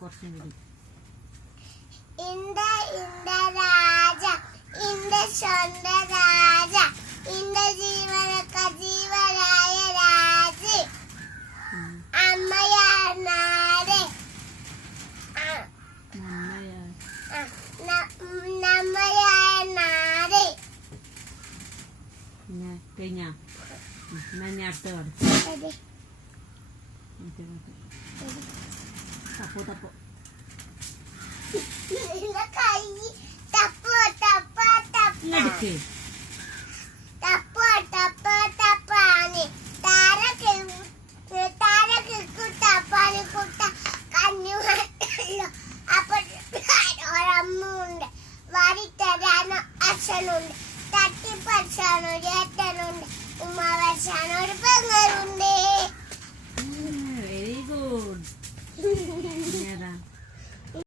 കുറച്ചും കൂടി. ഇന്ത രാജ ഇന്ത സ്വന്ത രാജ ഇന്ത ജീവനൊക്കെ ജീവനായ രാജ് അമ്മയാണാരെ നമ്മയാണാരെ. പിന്നെ കഴിഞ്ഞ അടുത്ത പാട്. തപ്പോ തപ്പോ കൈ തപ്പോ തപ്പ തപ്പ എടുക്കേ. തപ്പോ തപ്പ തപ്പാന് താരക്ക് തപ്പാന് കുട്ട കഞ്ഞു അപ്പൊ ഒരമ്മുണ്ട് വരിത്തരാനോ അച്ഛനുണ്ട് തട്ടിപ്പച്ചാനോ ചേട്ടനുണ്ട് ഉമ്മ വച്ചാനോ ഒരു